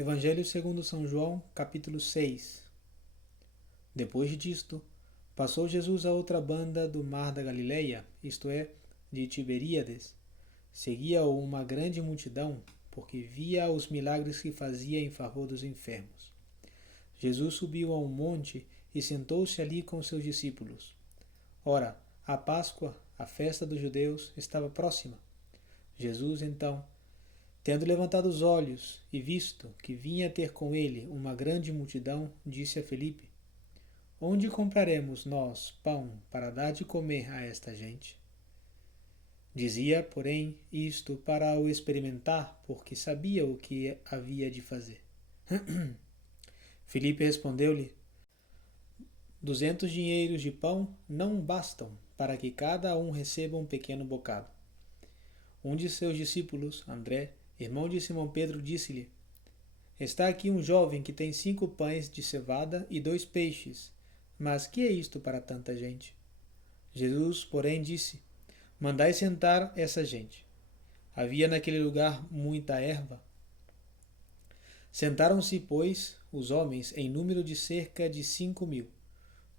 Evangelho segundo São João, capítulo 6. Depois disto, passou Jesus a outra banda do mar da Galileia, isto é, de Tiberíades. Seguia-o uma grande multidão, porque via os milagres que fazia em favor dos enfermos. Jesus subiu a um monte e sentou-se ali com seus discípulos. Ora, a Páscoa, a festa dos judeus, estava próxima. Jesus, então, tendo levantado os olhos e visto que vinha ter com ele uma grande multidão, disse a Felipe: Onde compraremos nós pão para dar de comer a esta gente? Dizia, porém, isto para o experimentar, porque sabia o que havia de fazer. Felipe respondeu-lhe: 200 dinheiros de pão não bastam para que cada um receba um pequeno bocado. Um de seus discípulos, André, irmão de Simão Pedro, disse-lhe: Está aqui um jovem que tem 5 pães de cevada e 2 peixes. Mas que é isto para tanta gente? Jesus, porém, disse: Mandai sentar essa gente. Havia naquele lugar muita erva. Sentaram-se, pois, os homens em número de cerca de 5.000.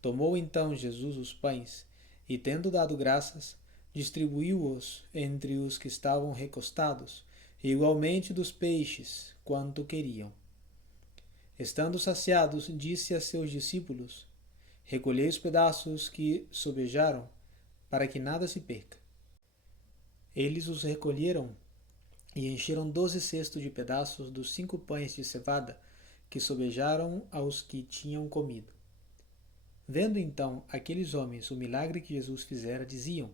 Tomou então Jesus os pães e, tendo dado graças, distribuiu-os entre os que estavam recostados, e igualmente dos peixes, quanto queriam. Estando saciados, disse a seus discípulos: Recolhei os pedaços que sobejaram, para que nada se perca. Eles os recolheram e encheram 12 cestos de pedaços dos 5 pães de cevada que sobejaram aos que tinham comido. Vendo então aqueles homens o milagre que Jesus fizera, diziam: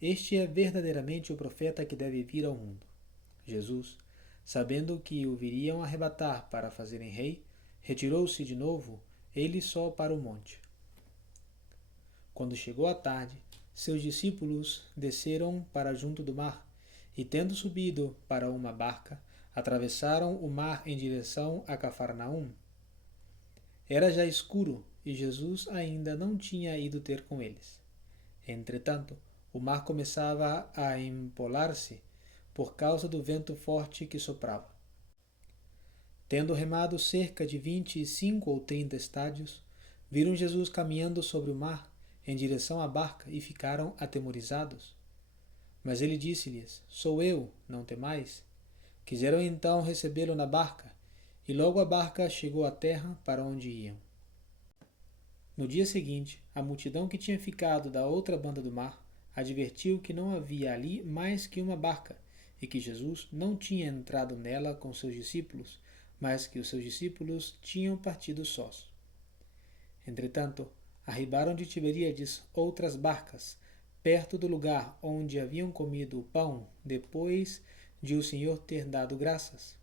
Este é verdadeiramente o profeta que deve vir ao mundo. Jesus, sabendo que o viriam arrebatar para fazerem rei, retirou-se de novo, ele só para o monte. Quando chegou a tarde, seus discípulos desceram para junto do mar, e tendo subido para uma barca, atravessaram o mar em direção a Cafarnaum. Era já escuro, e Jesus ainda não tinha ido ter com eles. Entretanto, o mar começava a empolar-se por causa do vento forte que soprava. Tendo remado cerca de 25 ou 30 estádios, viram Jesus caminhando sobre o mar em direção à barca e ficaram atemorizados. Mas ele disse-lhes: Sou eu, não temais. Quiseram então recebê-lo na barca, e logo a barca chegou à terra para onde iam. No dia seguinte, a multidão que tinha ficado da outra banda do mar advertiu que não havia ali mais que uma barca e que Jesus não tinha entrado nela com seus discípulos, mas que os seus discípulos tinham partido sós. Entretanto, arribaram de Tiberíades outras barcas, perto do lugar onde haviam comido o pão depois de o Senhor ter dado graças.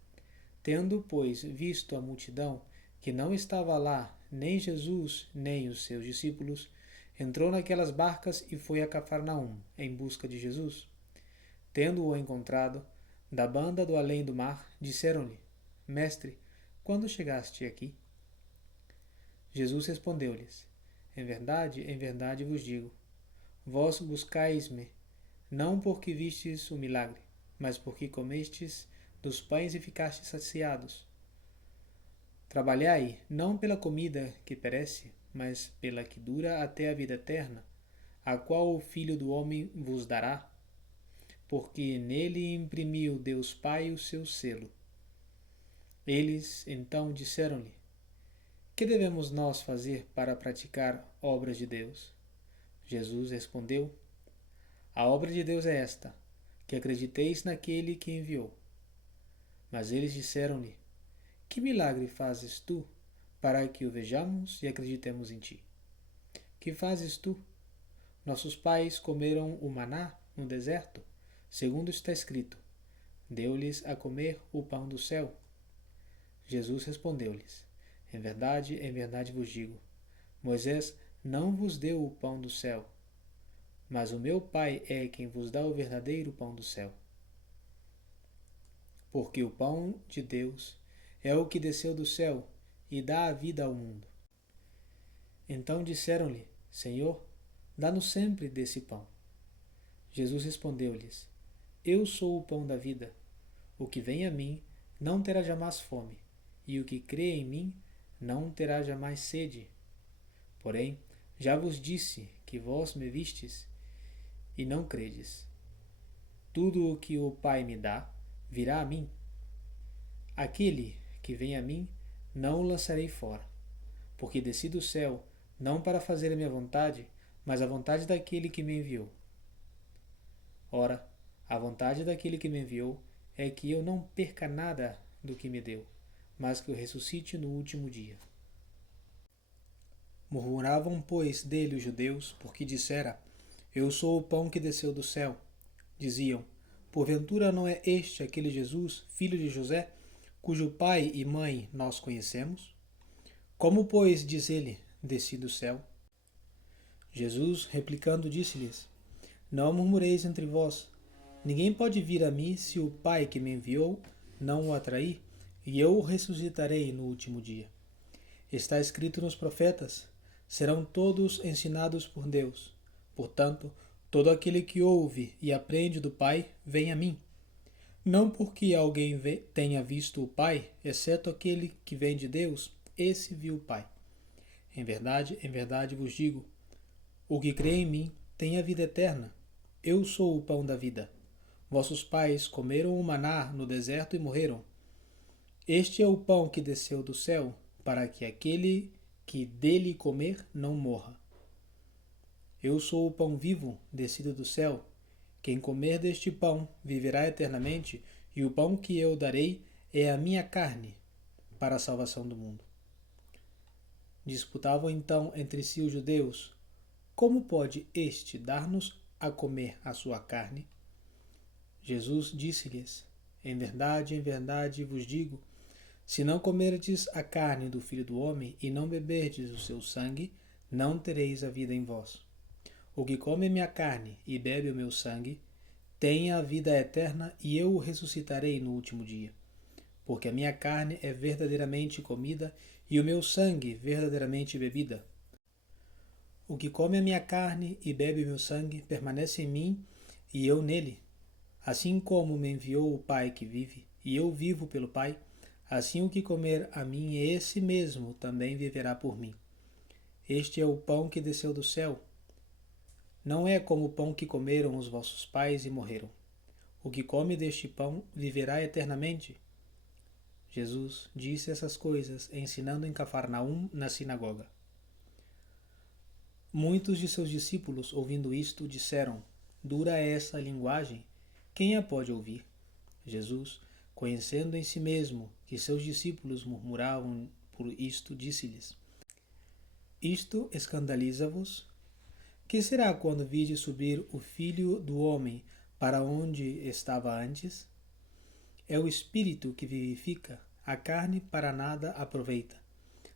Tendo, pois, visto a multidão, que não estava lá nem Jesus nem os seus discípulos, entrou naquelas barcas e foi a Cafarnaum, em busca de Jesus. Tendo-o encontrado, da banda do além do mar, disseram-lhe: Mestre, quando chegaste aqui? Jesus respondeu-lhes: em verdade vos digo, vós buscais-me, não porque vistes o milagre, mas porque comestes dos pães e ficastes saciados. Trabalhai não pela comida que perece, mas pela que dura até a vida eterna, a qual o Filho do Homem vos dará, porque nele imprimiu Deus Pai o seu selo. Eles então disseram-lhe: Que devemos nós fazer para praticar obras de Deus? Jesus respondeu: A obra de Deus é esta, que acrediteis naquele que enviou. Mas eles disseram-lhe: Que milagre fazes tu, para que o vejamos e acreditemos em ti? Que fazes tu? Nossos pais comeram o maná no deserto, segundo está escrito: Deu-lhes a comer o pão do céu. Jesus respondeu-lhes: em verdade vos digo, Moisés não vos deu o pão do céu, mas o meu Pai é quem vos dá o verdadeiro pão do céu. Porque o pão de Deus é o que desceu do céu e dá a vida ao mundo. Então disseram-lhe: Senhor, dá-nos sempre desse pão. Jesus respondeu-lhes: Eu sou o pão da vida. O que vem a mim não terá jamais fome, e o que crê em mim não terá jamais sede. Porém, já vos disse que vós me vistes e não credes. Tudo o que o Pai me dá virá a mim. Aquele que vem a mim não o lançarei fora, porque desci do céu não para fazer a minha vontade, mas a vontade daquele que me enviou. Ora, a vontade daquele que me enviou é que eu não perca nada do que me deu, mas que eu ressuscite no último dia. Murmuravam, pois, dele os judeus, porque dissera: Eu sou o pão que desceu do céu. Diziam: Porventura não é este aquele Jesus, filho de José, cujo pai e mãe nós conhecemos? Como, pois, diz ele: Desci do céu? Jesus, replicando, disse-lhes: Não murmureis entre vós. Ninguém pode vir a mim se o Pai que me enviou não o atrair, e eu o ressuscitarei no último dia. Está escrito nos profetas: serão todos ensinados por Deus. Portanto, todo aquele que ouve e aprende do Pai vem a mim. Não porque alguém tenha visto o Pai, exceto aquele que vem de Deus, esse viu o Pai. Em verdade vos digo: o que crê em mim tem a vida eterna. Eu sou o pão da vida. Vossos pais comeram o maná no deserto e morreram. Este é o pão que desceu do céu, para que aquele que dele comer não morra. Eu sou o pão vivo, descido do céu. Quem comer deste pão viverá eternamente, e o pão que eu darei é a minha carne, para a salvação do mundo. Disputavam então entre si os judeus: como pode este dar-nos a comer a sua carne? Jesus disse-lhes: em verdade vos digo, se não comerdes a carne do Filho do Homem e não beberdes o seu sangue, não tereis a vida em vós. O que come a minha carne e bebe o meu sangue, tem a vida eterna, e eu o ressuscitarei no último dia. Porque a minha carne é verdadeiramente comida, e o meu sangue verdadeiramente bebida. O que come a minha carne e bebe o meu sangue permanece em mim, e eu nele. Assim como me enviou o Pai que vive, e eu vivo pelo Pai, assim o que comer a mim, esse mesmo também viverá por mim. Este é o pão que desceu do céu. Não é como o pão que comeram os vossos pais e morreram. O que come deste pão viverá eternamente. Jesus disse essas coisas, ensinando em Cafarnaum, na sinagoga. Muitos de seus discípulos, ouvindo isto, disseram: Dura é essa linguagem, quem a pode ouvir? Jesus, conhecendo em si mesmo que seus discípulos murmuravam por isto, disse-lhes: Isto escandaliza-vos? Que será quando virdes subir o Filho do Homem para onde estava antes? É o Espírito que vivifica, a carne para nada aproveita.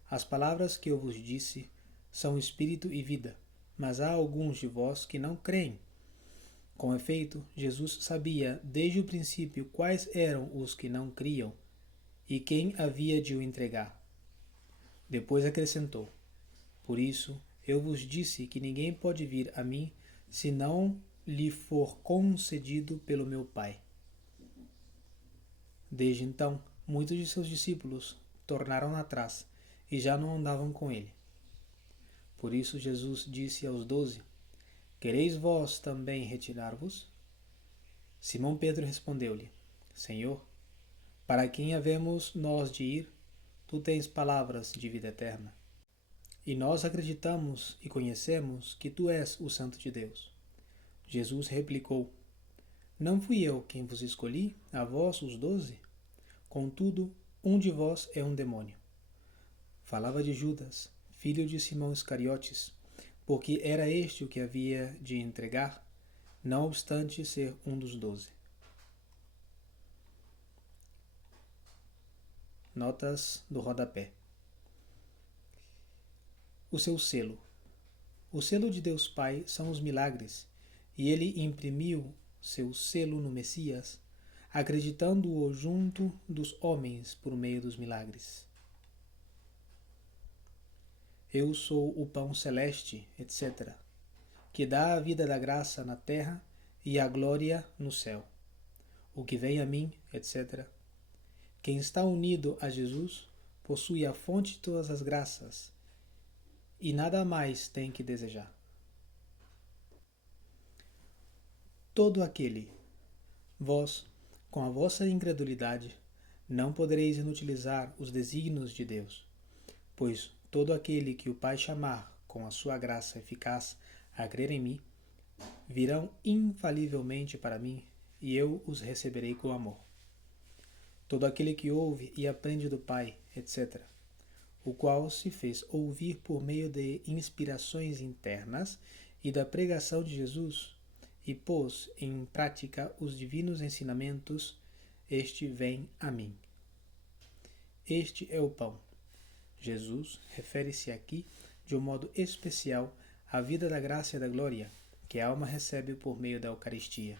As palavras que eu vos disse são Espírito e vida, mas há alguns de vós que não creem. Com efeito, Jesus sabia desde o princípio quais eram os que não criam e quem havia de o entregar. Depois acrescentou: Por isso, eu vos disse que ninguém pode vir a mim se não lhe for concedido pelo meu Pai. Desde então, muitos de seus discípulos tornaram atrás e já não andavam com ele. Por isso Jesus disse aos 12: Quereis vós também retirar-vos? Simão Pedro respondeu-lhe: Senhor, para quem havemos nós de ir? Tu tens palavras de vida eterna. E nós acreditamos e conhecemos que tu és o Santo de Deus. Jesus replicou: Não fui eu quem vos escolhi, a vós os 12? Contudo, um de vós é um demônio. Falava de Judas, filho de Simão Iscariotes, porque era este o que havia de entregar, não obstante ser um dos 12. Notas do rodapé. O seu selo. O selo de Deus Pai são os milagres, e ele imprimiu seu selo no Messias, acreditando-o junto dos homens por meio dos milagres. Eu sou o pão celeste, etc., que dá a vida da graça na terra e a glória no céu. O que vem a mim, etc., Quem está unido a Jesus possui a fonte de todas as graças e nada mais tem que desejar. Todo aquele, vós, com a vossa incredulidade, não podereis inutilizar os desígnios de Deus, pois todo aquele que o Pai chamar com a sua graça eficaz a crer em mim, virão infalivelmente para mim, e eu os receberei com amor. Todo aquele que ouve e aprende do Pai, etc., o qual se fez ouvir por meio de inspirações internas e da pregação de Jesus, e pôs em prática os divinos ensinamentos, este vem a mim. Este é o pão. Jesus refere-se aqui, de um modo especial, à vida da graça e da glória, que a alma recebe por meio da Eucaristia.